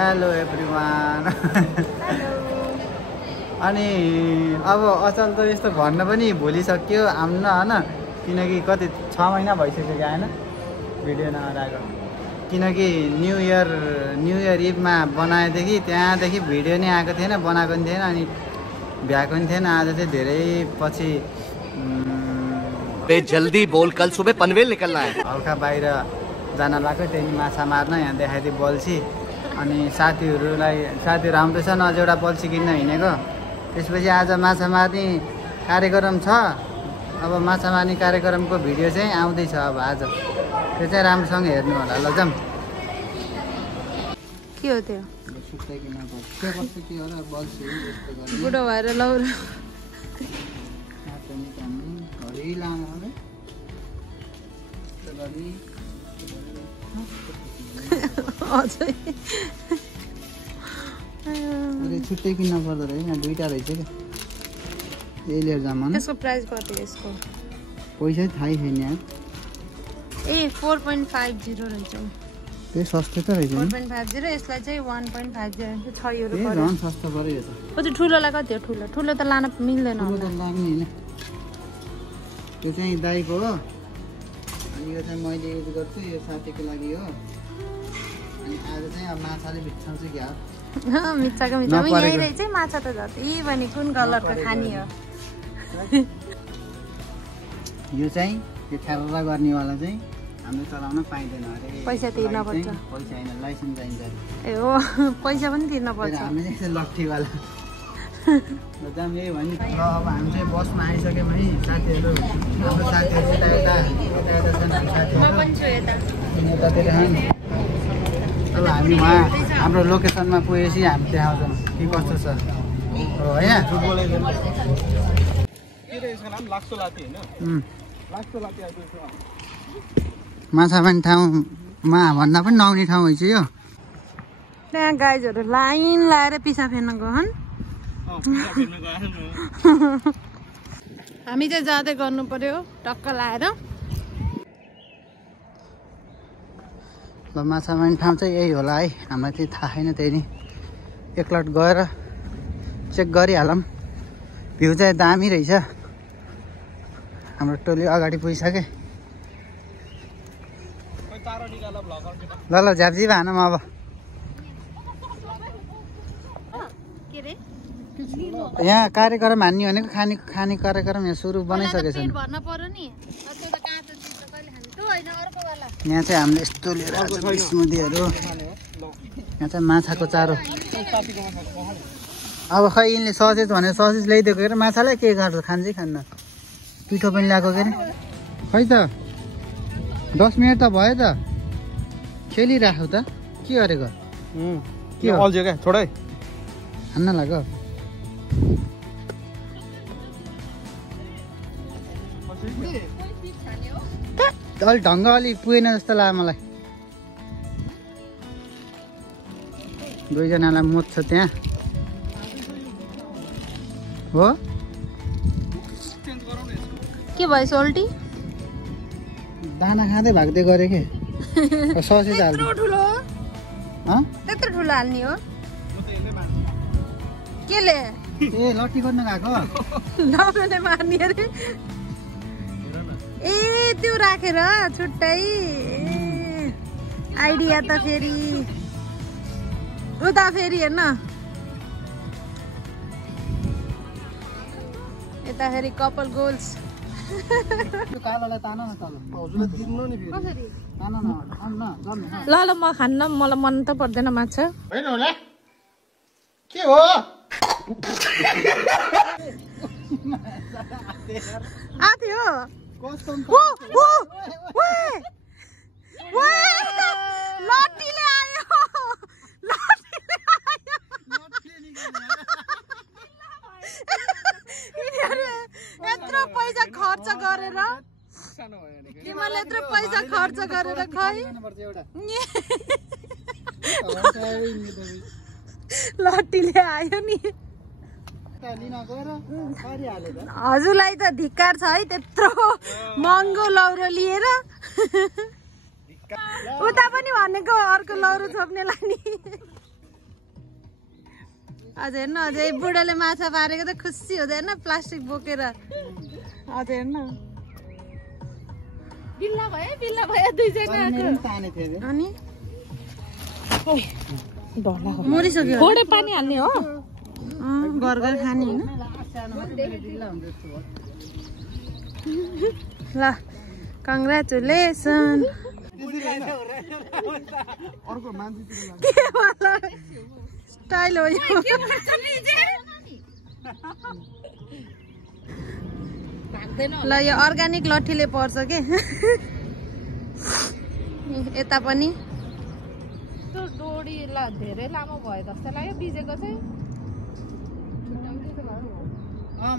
Hello everyone. अनि अब अचल त यस्तो भन्न पनि भुलिसक्यो आउन होइन, किनकि कति 6 महिना भइसक्यो होइन भिडियो नआएको। किनकि न्यु इयर इभमा बनाएदेखि त्यहाँदेखि भिडियो नै आएको थिएन, बनाएको पनि थिएन, अनि भ्याएको पनि थिएन। आज चाहिँ धेरै पछि जल्दी बोल, कल सुबह पनवेल निकलना है। हल्का बाहिर जान लाग्यो, त्यही माछा मार्न। यहाँ देखाइदिए बल्छी, अनि साथीहरू आउँदैछन्। अझ एउटा बल्छी किन्न हिँडेको। त्यसपछि आज माछा मार्ने कार्यक्रम छ। अब माछा मार्ने कार्यक्रमको भिडियो चाहिँ आउँदैछ अब आज, त्यो चाहिँ राम्रोसँग हेर्नु होला। ल जाऊँ। के हो त्यो? बुढो भएर लौरो छुट्टै किन्न पर्दो रहेछ। यहाँ दुईवटा रहेछ क्या, यही लिएर जाऊँ। यसको प्राइस कति? यसको पैसा थाहै छैन यार। ए 4.50 रहेछ। त्यो सस्तो त रहेछ। 4.50, यसलाई चाहिँ 1.50 6 युरो पर्यो। झन् सस्तो पर्यो यो त। कति ठुलोलाई कति हो? ठुलो त लान मिल्दैन ठुलो त लाग्ने होइन। त्यो चाहिँ दाइको हो, अनि यो चाहिँ मैले युज गर्छु, यो साथीको लागि हो। अनि आज चाहिँ अब माछाले भित्राउँछु क्या। मिच्चाको मिच्चा यही रहेछ माछा त जति पनि। कुन कलरको खाने हो? यो चाहिँ त्यो ठ्यारा गर्नेवाला चाहिँ हामीले चलाउन पाइँदैन अरे। पैसा तिर्न पर्छ। पैसा होइन, लाइसेन्स चाहिन्छ। ए हो, पैसा पनि तिर्न पर्छ। हामी चाहिँ लट्ठीवाला जाम यही भन्यो। ल अब हामी चाहिँ बसमा आइसक्यौँ है साथीहरू। हाम्रो साथीहरू यता छन् साथीहरू, यतातिर छन्। अब हामी वहाँ हाम्रो लोकेसनमा पुगेपछि हामी देखाउँछौँ के कस्तो छ हो होइन। माछा मार्ने ठाउँमा भन्दा पनि नआउने ठाउँ रहेछ यो। त्यहाँ गाइजहरू लाइन लाएर पिसा फेर्न गहन। हामी चाहिँ जाँदै गर्नु पर्यो टक्क लाएर। ल माछा मार्ने ठाउँ चाहिँ यही होला है, हामीलाई चाहिँ थाहा छैन। त्यही नि एकलट गएर चेक गरिहालौँ। भ्यू चाहिँ दामी रहेछ। हाम्रो टोली अगाडि पुगिसके। ल झ्याप्जी भानौँ अब। यहाँ कार्यक्रम हान्ने भनेको खाने कार्यक्रम यहाँ सुरु बनाइसकेको छ। यहाँ चाहिँ हामीले यस्तो लिएर स्मुदीहरू। यहाँ चाहिँ माछाको चारो। अब खै यिनले ससेज भनेर ससेज ल्याइदिएको के माछालाई के गर्छ, खान्छ कि खान्न। पिठो पनि ल्याएको के अरे। खै त 10 मिनट त भयो त, खेलिराख्यो त। के गरेको के अल्झ्यो क्या छोडै हान्न लाग्यो। अलिक ढङ्ग अलिक पुगेन जस्तो लाग्यो मलाई। दुईजनालाई मोज्छ त्यहाँ हो। के भयो सोल्टी? दाना खाँदै भाग्दै गरे के ससेज हाल्नु। त्यत्रो ठुलो हाल्ने हो केले? ए लट्ठी गर्न गएको लौरोले मार्ने अरे। ए त्यो राखेर छुट्टै आइडिया त। फेरि उता फेरि हेर्न, यता फेरि कपाल गोल्स। ल ल म खान्न, मलाई मन त पर्दैन माछा। के हो आथ्यो लट्टीले आयो। यत्रो पैसा खर्च गरेर, तिमीले यत्रो पैसा खर्च गरेर खै लट्टीले आयो नि। हजुरलाई त धिक्कार छ है त्यत्रो महँगो लौरो लिएर। उता पनि भनेको अर्को लौरो छोप्नेलाई नि। अझ हेर्न अझै बुढाले माछा पारेको त खुसी हुँदैन प्लास्टिक बोकेर अझ हेर्न बिल्ला भयो दुईजना अनि मरिसक्यो थोरै पानी हाल्ने हो घर खाने होइन ल कङ्ग्रेचुलेसन स्टाइल हो ल यो अर्ग्यानिक लट्ठीले पर्छ के यता पनि त्यो डोरी धेरै लामो भयो जस्तो लाग्यो बिजेको चाहिँ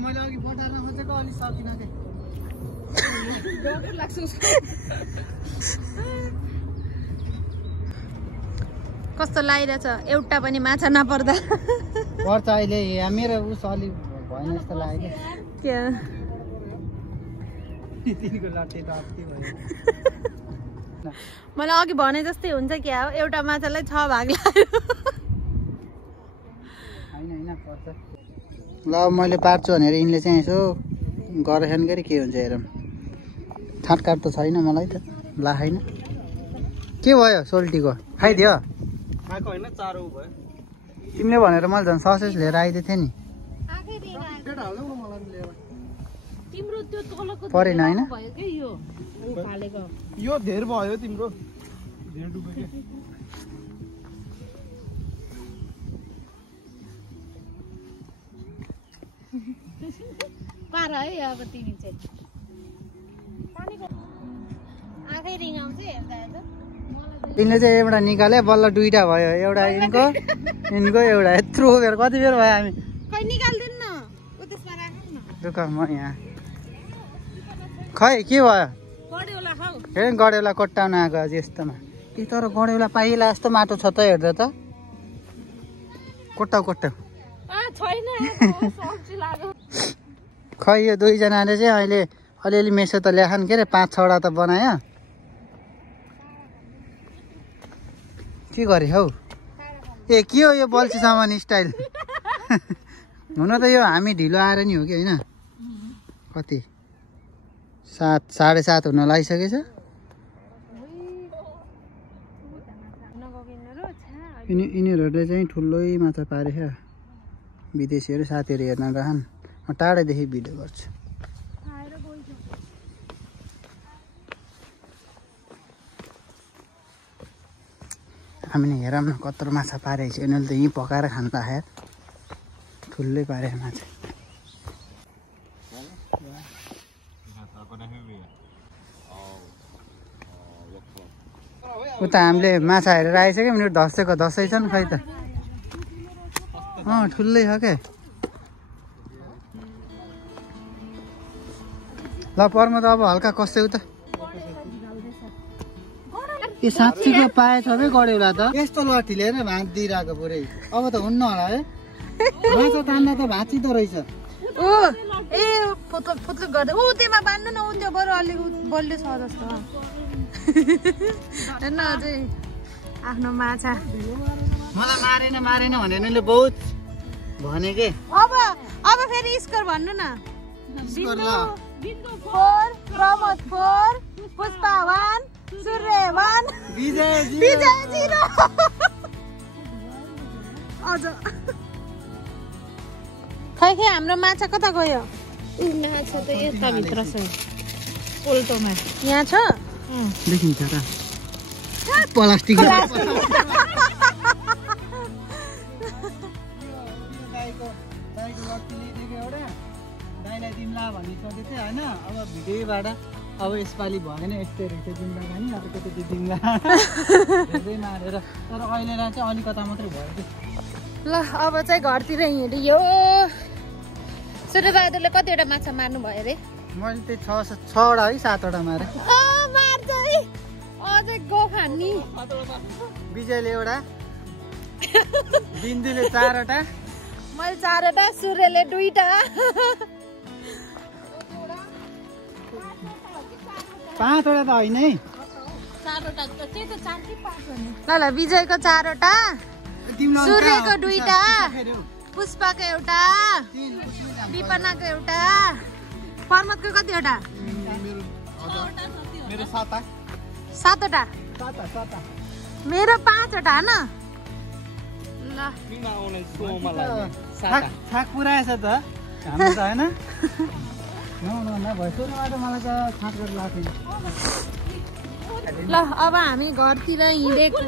मैले अघि बटार्न खोजेको अलि सकिनँ के कस्तो लागिरहेछ एउटा पनि माछा नपर्दा पर्छ अहिले मेरो उस अलि भएन जस्तो लाग्यो क्या तिनीको लट्ठी त अति भयो मलाई अघि भने जस्तै हुन्छ क्या हो एउटा माछालाई 6 भाग लाग्यो होइन पर्छ ल मैले पार्छु भनेर यिनले चाहिँ यसो गरेछन् गरी के हुन्छ हेरौँ छाटकाट त छैन मलाई त ला होइन के भयो सोल्टीको खाइदियो खाएको होइन चारो भयो तिमीले भनेर मैले झन् ससेज लिएर आइदिएको थिएँ नि तिम्रो त्यो तलको परेन होइन भयो के यो फालेको यो धेर भयो तिम्रो धेर डुब्यो के पार है अब तिमी चाहिँ आँखै रिङाउँछ हेर्दा यिनले चाहिँ एउटा निकाले बल्ल दुईटा भयो एउटा यिनको एउटा यत्रो बेर कति बेर भयो हामी खै निकाल्दैन न उ त्यसमा राख्नु न दुःख म यहाँ खै के भयो गड्योला खाऊ हे गडेउला कोट्टाउन आएको अझ यस्तोमा ए तर गडेउला पाइला जस्तो माटो छ त हेर्दा त कोट्टाउ छैन सब्जी लाग्यो खै यो दुईजनाले चाहिँ अहिले अलिअलि मेसो त ल्याखन् के अरे 5-6वटा त बनायो के गरे हौ ए के हो यो बल्छी सामान स्टाइल हुन त यो हामी ढिलो आएर नि हो कि होइन कति 7 7:30 हुन लागिसकेछ यिनीहरूले चाहिँ ठुलै माछा पारेछ विदेशीहरू साथीहरू हेर्न गएछन् म टाढैदेखि भिडियो गर्छु हामी हेरौँ न कत्रो माछा पारेको छ यिनीहरूले त यहीँ पकाएर खानु राखेर ठुलै पारे माछा उता हामीले माछा हेरेर आइसक्यो मिनट धसेको दसैँ छ नि खै त ठुलै छ क्या ल पर्म त अब हल्का कस्यो त ए साँच्चीको पाएछ है गड्योला त यस्तो लट्ठीले हेर भाँचिदिइरहेको पुरै अब त हुन्न होला है माछा तान्दा त भाँचिदो रहेछ ओ ए फुत्लुक गर्दै ऊ त्यसमा बान्नु न ऊ त्यो बरु अलिक बलियो छ जस्तो हेर्न अझै आफ्नो माछा मलाई मारेन भनेर यिनीहरूले बहुत भने के अब फेरि स्कोर भन्नु न बिन्दु 4 प्रमोद 4 पुष्पा 1 सूर्य 1 विजय 0 अझ खै हाम्रो माछा कता गयो माछा त यता भित्र छ पोल्टोमा यहाँ छ देखिन्छ त प्लास्टिक दाइलाई दिम्ला भनिसकेको थिएँ होइन अब भिडियोबाट अब यसपालि भएन यस्तै रहेछ दिम्ला खाने अर्कोचोटि दिम्ला धेरै मारेर तर अहिले चाहिँ अलिकता मात्रै भयो कि ल अब चाहिँ घरतिर हिँडियो सूर्यबहादुरले कतिवटा माछा मार्नु भयो अरे मैले त्यही 6वटा है 7वटा मारेँ मार्छ है अझै गो खानी विजयले एउटा बिन्दुले 4वटा मैले 4वटा सूर्यले 2टा 5वटा त होइन है 4वटा त्यही त 4 कि 5 हो नि ल विजयको 4वटा सूर्यको 2टा पुष्पाको एउटा, विपनाको एउटा, प्रमोदको कतिवटा? मेरो 7 7वटा। मेरो 5वटा होइन। ल थाक पुऱ्याएछ त हाम्रो त होइन। भयो सुरुबाट मलाई त खास गरेर लाग्थ्यो। ल अब हामी घरतिर हिँडेको।